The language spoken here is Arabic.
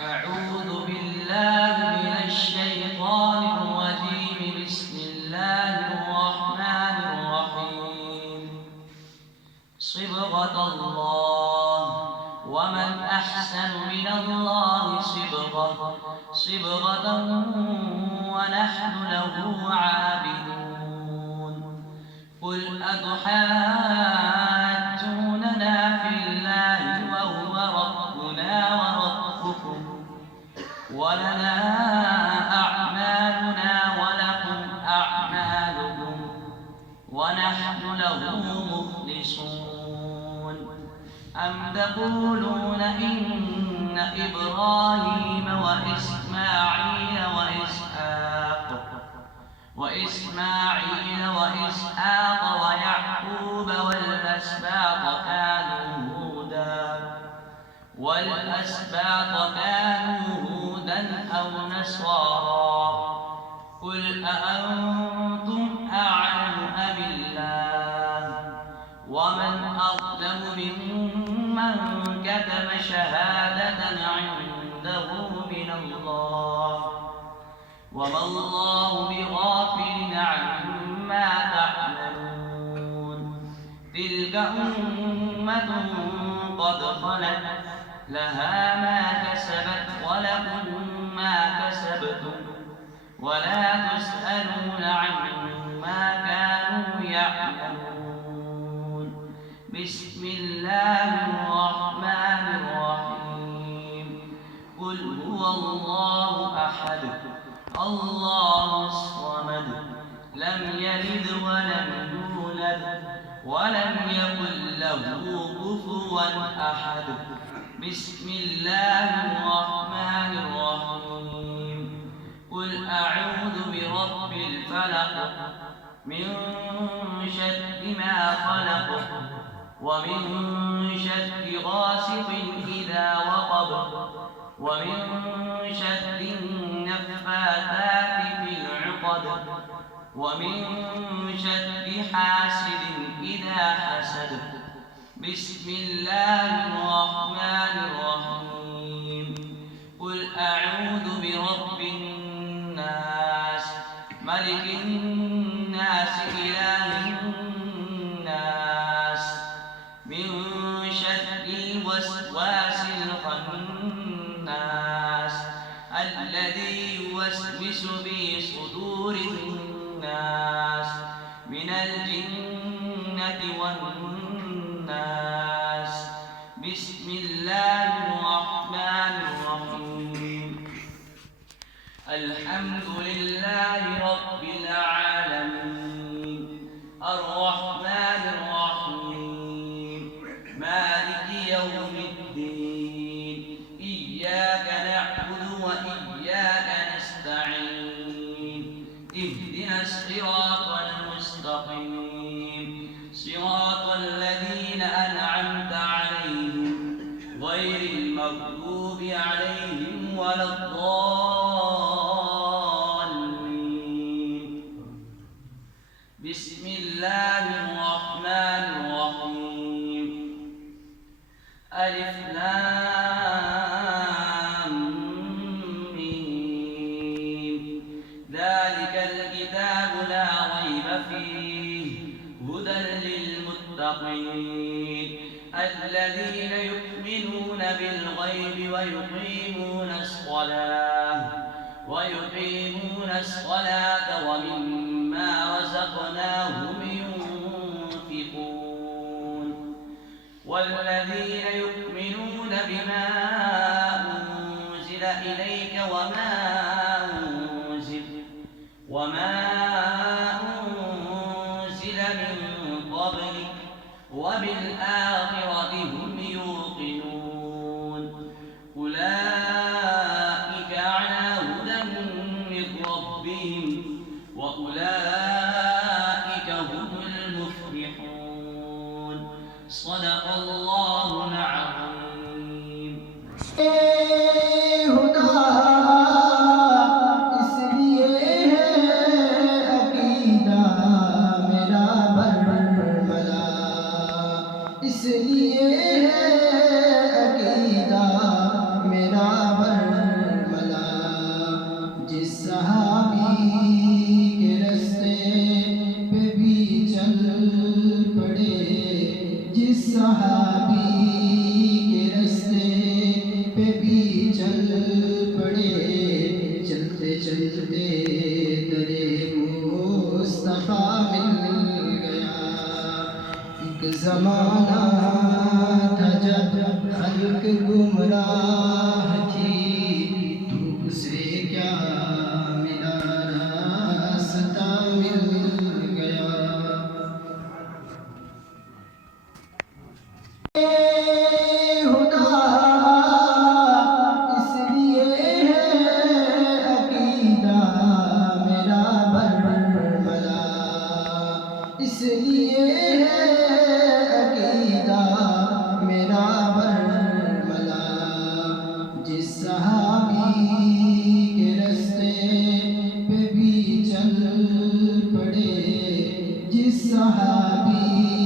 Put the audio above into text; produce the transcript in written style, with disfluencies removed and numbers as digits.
أعوذ بالله من الشيطان الرجيم. بسم الله الرحمن الرحيم. صبغة الله، ومن أحسن من الله صبغة ونحن له عابدون. قل أتحاجوننا في الله وهو ربنا وربكم ولنا أعمالنا ولكم أعمالكم ونحن له مخلصون. أم تقولون إن إبراهيم وإسماعيل وإسحاق ويعقوب والأسباط كانوا هودا أو نصارى. قل أأنتم أعلم أم الله؟ ومن أظلم ممن كتم شهادة عنده من الله. وما الله بغافل عما تعملون. تلك أمة قد خلت لها ما كسبت ولكم ما كسبتم ولا تسألون عما كانوا يعملون. بسم الله الرحمن الرحيم. قل هو الله أحد الله الصمد لم يلد ولم يولد ولم يكن له كفوا أحد. بسم الله الرحمن الرحيم. قل أعوذ برب الفلق من شر ما خلق ومن شر غاسق إذا وقب ومن شر النفاثات في العقد ومن شر حاسد إذا حسد. بسم الله الرحمن الرحيم. قل أعوذ برب الناس ملك الناس إله الناس من شر الوسواس الخناس الذي يوسوس في صدور الناس من الجنة والناس. بسم الله الرحمن الرحيم. الحمد لله رب العالمين الرحمن الرحيم مالك يوم الدين. إياك نعبد وإياك نستعين. اهدنا الصراط المستقيم صراط الذين أنعمت عليهم غير المغضوب عليهم ولا الضالين. بسم الله الرحمن الرحيم. ألف لام ميم. ذلك الكتاب لا ريب فيه هدى للمتقين الذين يؤمنون بالغيب ويقيمون الصلاة ومما رزقناهم ينفقون. والذين يؤمنون بما أنزل إليك وما أنزل من قبلك وبالآخرة هم يوقنون. أولئك على هدى من ربهم وأولئك هم المفلحون. صدق الله العظيم. इसलिए है अकीद इसलिए है अकीदा मेरा बरमला, जिस सहाबी के रास्ते पे भी चल पड़े, जिस सहाबी